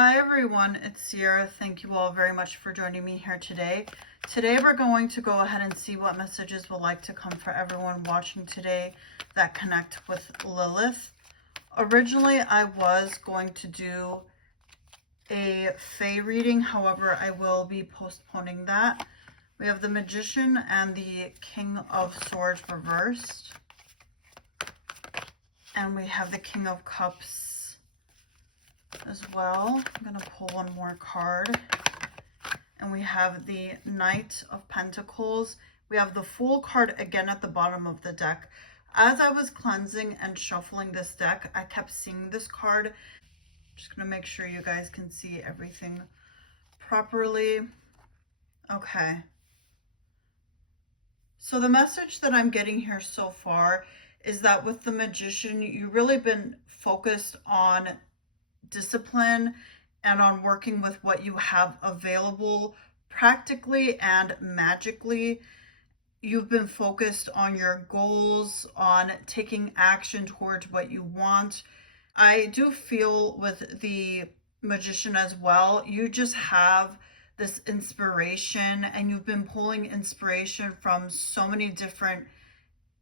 Hi everyone, it's Sierra. Thank you all very much for joining me here today. Today we're going to go ahead and see what messages would like to come for everyone watching today that connect with Lilith. Originally, I was going to do a Fae reading, however, I will be postponing that. We have the Magician and the King of Swords reversed. And we have the King of Cups as well. I'm going to pull one more card. And we have the Knight of Pentacles. We have the Fool card again at the bottom of the deck. As I was cleansing and shuffling this deck, I kept seeing this card. Just going to make sure you guys can see everything properly. Okay. So the message that I'm getting here so far is that with the Magician, you've really been focused on discipline and on working with what you have available practically and magically. You've been focused on your goals, on taking action towards what you want. I do feel with the Magician as well, you just have this inspiration and you've been pulling inspiration from so many different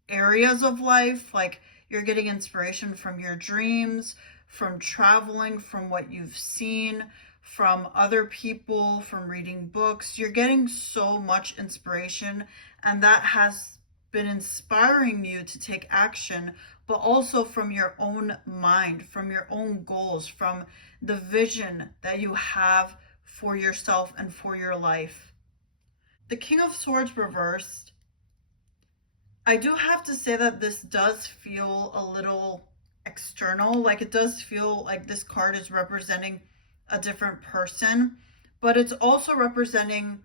areas of life. Like you're getting inspiration from your dreams, from traveling, from what you've seen, from other people, from reading books. You're getting so much inspiration, and that has been inspiring you to take action, but also from your own mind, from your own goals, from the vision that you have for yourself and for your life. The King of Swords reversed. I do have to say that this does feel a little external. Like it does feel like this card is representing a different person, but it's also representing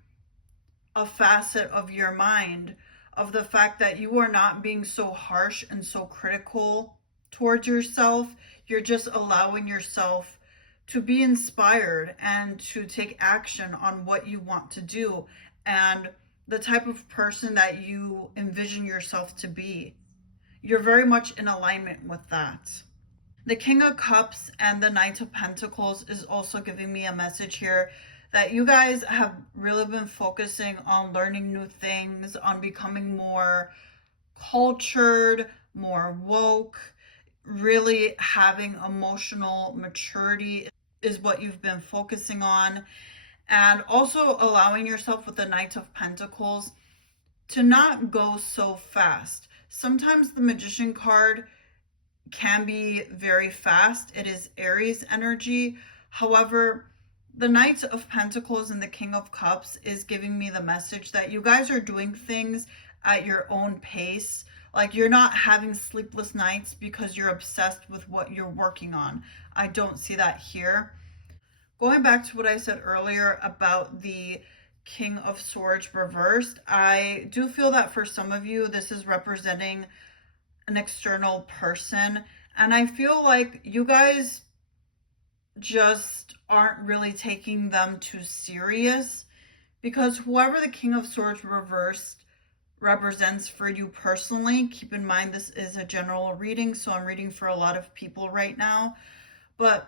a facet of your mind, of the fact that you are not being so harsh and so critical towards yourself. You're just allowing yourself to be inspired and to take action on what you want to do and the type of person that you envision yourself to be. You're very much in alignment with that. The King of Cups and the Knight of Pentacles is also giving me a message here that you guys have really been focusing on learning new things, on becoming more cultured, more woke, really having emotional maturity is what you've been focusing on. And also allowing yourself with the Knight of Pentacles to not go so fast. Sometimes the Magician card can be very fast. It is Aries energy. However, the Knight of Pentacles and the King of Cups is giving me the message that you guys are doing things at your own pace. Like you're not having sleepless nights because you're obsessed with what you're working on. I don't see that here. Going back to what I said earlier about the King of Swords reversed, I do feel that for some of you, this is representing an external person. And I feel like you guys just aren't really taking them too serious, because whoever the King of Swords reversed represents for you personally, keep in mind this is a general reading, so I'm reading for a lot of people right now, but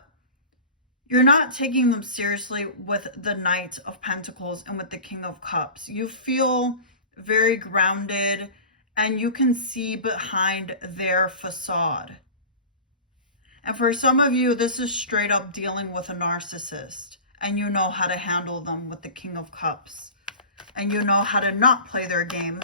you're not taking them seriously with the Knight of Pentacles and with the King of Cups. You feel very grounded and you can see behind their facade. And for some of you, this is straight up dealing with a narcissist, and you know how to handle them with the King of Cups, and you know how to not play their game.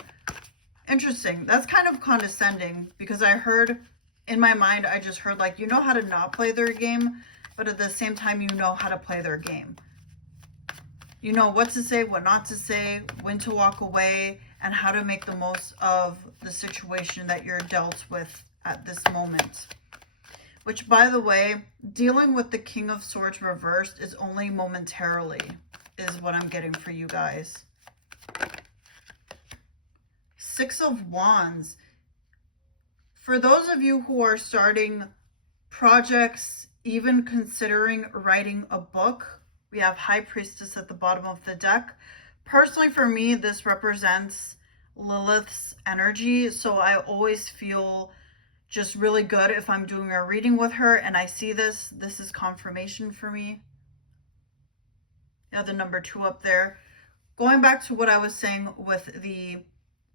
Interesting. That's kind of condescending, because I heard in my mind, I just heard like, you know how to not play their game, but at the same time, you know how to play their game. You know what to say, what not to say, when to walk away, and how to make the most of the situation that you're dealt with at this moment. Which, by the way, dealing with the King of Swords reversed is only momentarily, is what I'm getting for you guys. Six of Wands. For those of you who are starting projects, even considering writing a book, we have High Priestess at the bottom of the deck. Personally, for me, this represents Lilith's energy, so I always feel just really good if I'm doing a reading with her and I see this. This is confirmation for me. Yeah, the number 2 up there. Going back to what I was saying with the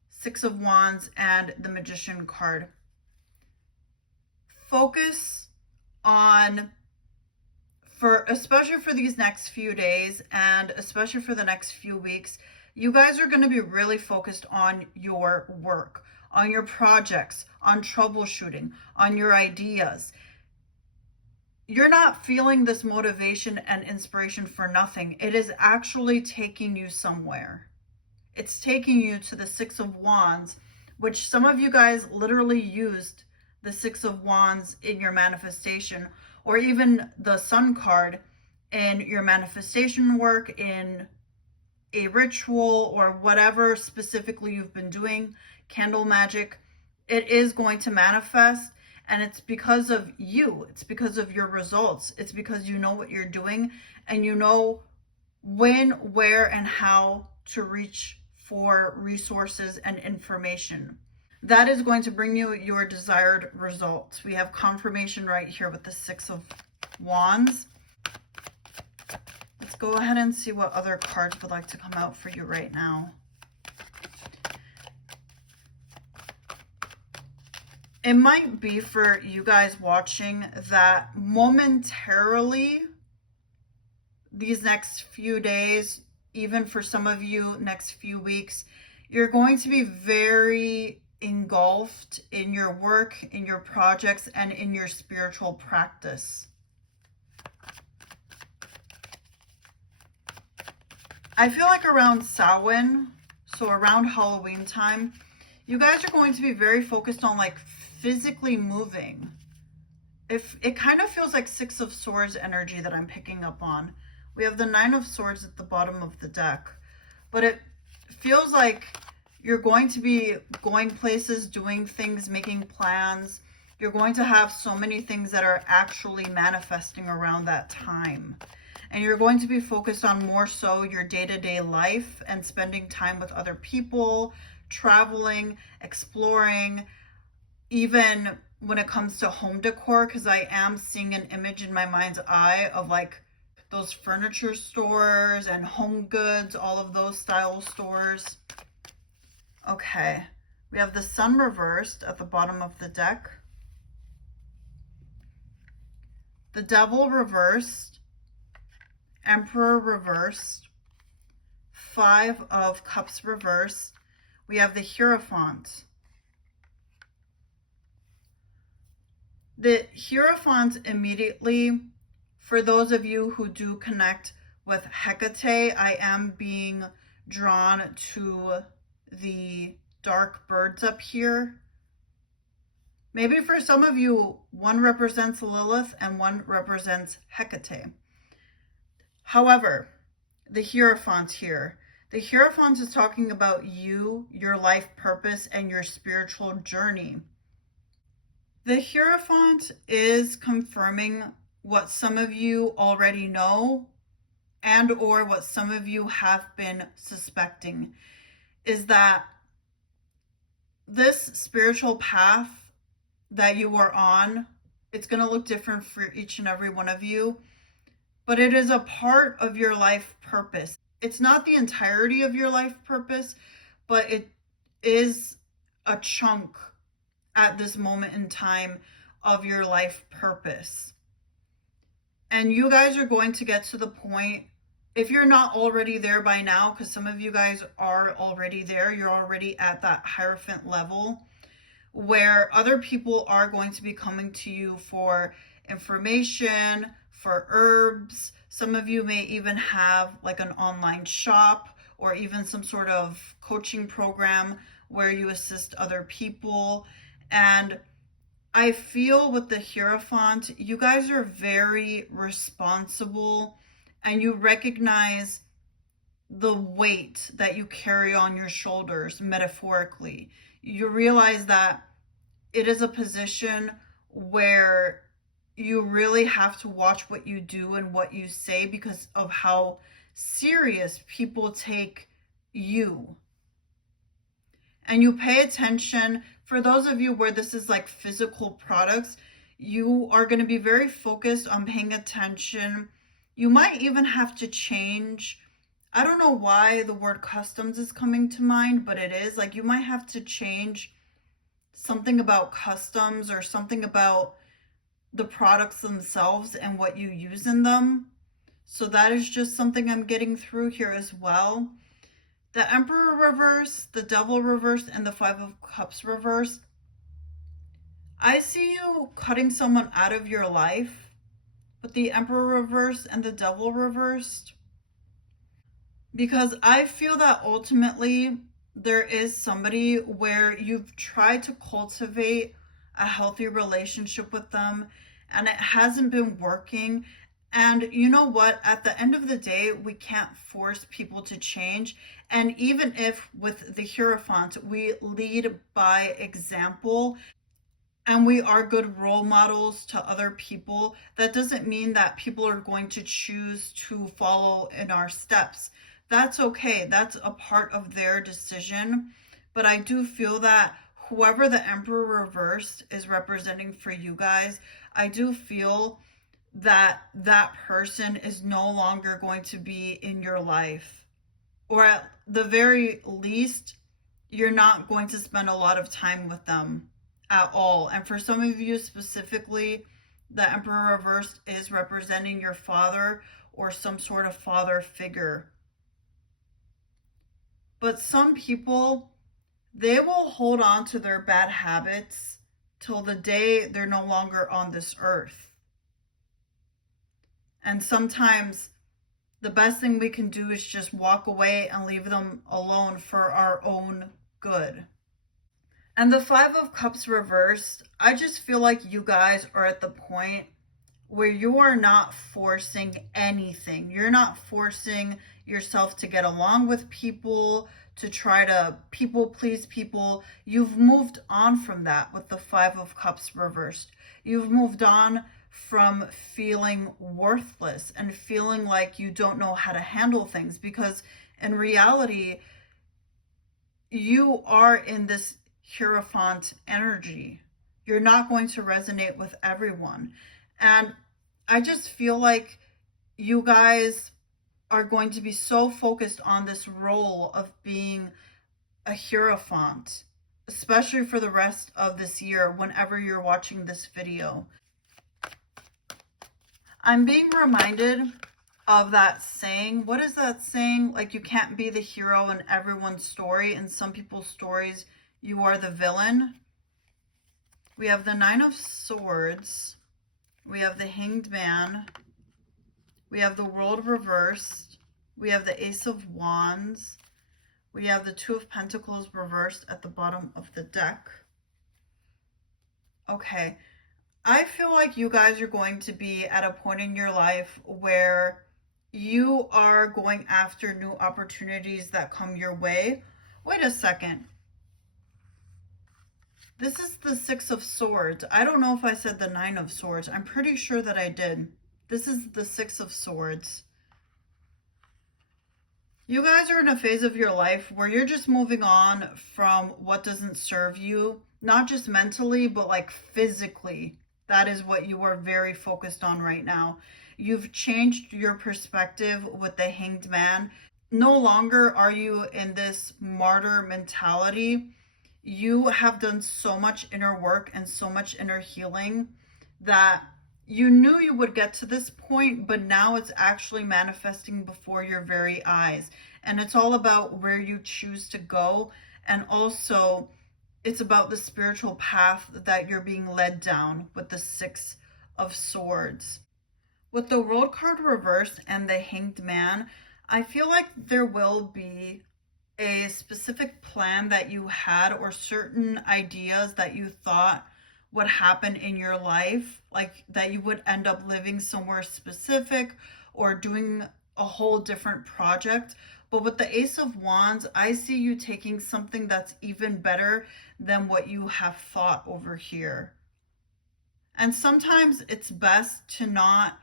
Six of Wands and the Magician card. Focus on, especially for these next few days and especially for the next few weeks, you guys are going to be really focused on your work, on your projects, on troubleshooting, on your ideas. You're not feeling this motivation and inspiration for nothing. It is actually taking you somewhere. It's taking you to the Six of Wands, which some of you guys literally used the Six of Wands in your manifestation, or even the Sun card in your manifestation work, in a ritual, or whatever specifically you've been doing, candle magic. It is going to manifest, and it's because of you. It's because of your results. It's because you know what you're doing, and you know when, where, and how to reach for resources and information. That is going to bring you your desired results. We have confirmation right here with the Six of Wands. Let's go ahead and see what other cards would like to come out for you right now. It might be for you guys watching that momentarily these next few days, even for some of you next few weeks, you're going to be very engulfed in your work, in your projects, and in your spiritual practice. I feel like around Samhain, so around Halloween time, you guys are going to be very focused on like physically moving. If it kind of feels like Six of Swords energy that I'm picking up on. We have the Nine of Swords at the bottom of the deck, but it feels like you're going to be going places, doing things, making plans. You're going to have so many things that are actually manifesting around that time. And you're going to be focused on more so your day-to-day life and spending time with other people, traveling, exploring, even when it comes to home decor, because I am seeing an image in my mind's eye of like those furniture stores and home goods, all of those style stores. Okay, we have the Sun reversed at the bottom of the deck. The Devil reversed. Emperor reversed. Five of Cups reversed. We have the Hierophant. The Hierophant immediately, for those of you who do connect with Hecate, I am being drawn to the dark birds up here. Maybe for some of you, one represents Lilith and one represents Hecate. However, the Hierophant here, the Hierophant is talking about you, your life purpose, and your spiritual journey. The Hierophant is confirming what some of you already know and or what some of you have been suspecting, is that this spiritual path that you are on, it's going to look different for each and every one of you, but it is a part of your life purpose. It's not the entirety of your life purpose, but it is a chunk at this moment in time of your life purpose. And you guys are going to get to the point, if you're not already there by now, because some of you guys are already there, you're already at that Hierophant level, where other people are going to be coming to you for information, for herbs. Some of you may even have like an online shop or even some sort of coaching program where you assist other people. And I feel with the Hierophant, you guys are very responsible and you recognize the weight that you carry on your shoulders, metaphorically. You realize that it is a position where you really have to watch what you do and what you say because of how serious people take you. And you pay attention. For those of you where this is like physical products, you are going to be very focused on paying attention You might even have to change. I don't know why the word customs is coming to mind, but it is. Like, you might have to change something about customs or something about the products themselves and what you use in them. So that is just something I'm getting through here as well. The Emperor reverse, the Devil reverse, and the Five of Cups reverse. I see you cutting someone out of your life with the Emperor reverse and the Devil reversed, because I feel that ultimately there is somebody where you've tried to cultivate a healthy relationship with them and it hasn't been working. And you know what? At the end of the day, we can't force people to change. And even if with the Hierophant, we lead by example and we are good role models to other people, that doesn't mean that people are going to choose to follow in our steps. That's okay. That's a part of their decision. But I do feel that whoever the Emperor reversed is representing for you guys, I do feel that that person is no longer going to be in your life. Or at the very least, you're not going to spend a lot of time with them at all. And for some of you specifically, the Emperor reversed is representing your father or some sort of father figure. But some people, they will hold on to their bad habits till the day they're no longer on this earth. And sometimes the best thing we can do is just walk away and leave them alone for our own good. And the Five of Cups reversed, I just feel like you guys are at the point where you are not forcing anything. You're not forcing yourself to get along with people, to try to people please people. You've moved on from that with the Five of Cups reversed. You've moved on from feeling worthless and feeling like you don't know how to handle things, because in reality, you are in this Hierophant energy. You're not going to resonate with everyone. And I just feel like you guys are going to be so focused on this role of being a Hierophant, especially for the rest of this year whenever you're watching this video. I'm being reminded of that saying. What is that saying? Like, you can't be the hero in everyone's story. In some people's stories, you are the villain. We have the Nine of Swords. We have the Hanged Man. We have the World reversed. We have the Ace of Wands. We have the Two of Pentacles reversed at the bottom of the deck. Okay. I feel like you guys are going to be at a point in your life where you are going after new opportunities that come your way. Wait a second. This is the Six of Swords. I don't know if I said the Nine of Swords. I'm pretty sure that I did. This is the Six of Swords. You guys are in a phase of your life where you're just moving on from what doesn't serve you, not just mentally, but like physically. That is what you are very focused on right now. You've changed your perspective with the Hanged Man. No longer are you in this martyr mentality. You have done so much inner work and so much inner healing that you knew you would get to this point, but now it's actually manifesting before your very eyes. And it's all about where you choose to go. And also, it's about the spiritual path that you're being led down with the Six of Swords. With the World card reversed and the Hanged Man, I feel like there will be a specific plan that you had or certain ideas that you thought would happen in your life, like that you would end up living somewhere specific or doing a whole different project. But with the Ace of Wands, I see you taking something that's even better than what you have thought over here. And sometimes it's best to not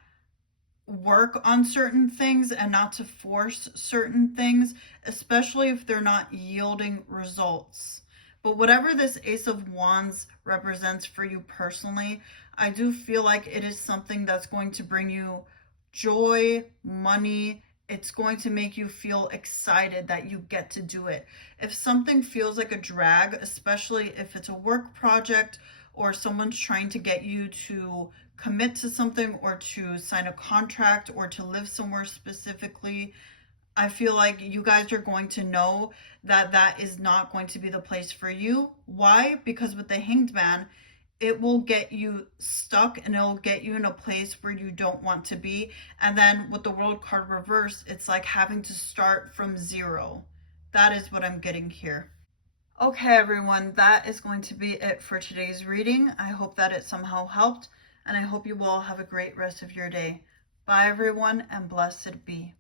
work on certain things and not to force certain things, especially if they're not yielding results. But whatever this Ace of Wands represents for you personally, I do feel like it is something that's going to bring you joy, money. It's going to make you feel excited that you get to do it. If something feels like a drag, especially if it's a work project or someone's trying to get you to commit to something or to sign a contract or to live somewhere specifically, I feel like you guys are going to know that that is not going to be the place for you. Why? Because with the Hanged Man, it will get you stuck and it'll get you in a place where you don't want to be. And then with the World card reverse, it's like having to start from zero. That is what I'm getting here. Okay, everyone, that is going to be it for today's reading. I hope that it somehow helped, and I hope you all have a great rest of your day. Bye, everyone, and blessed be.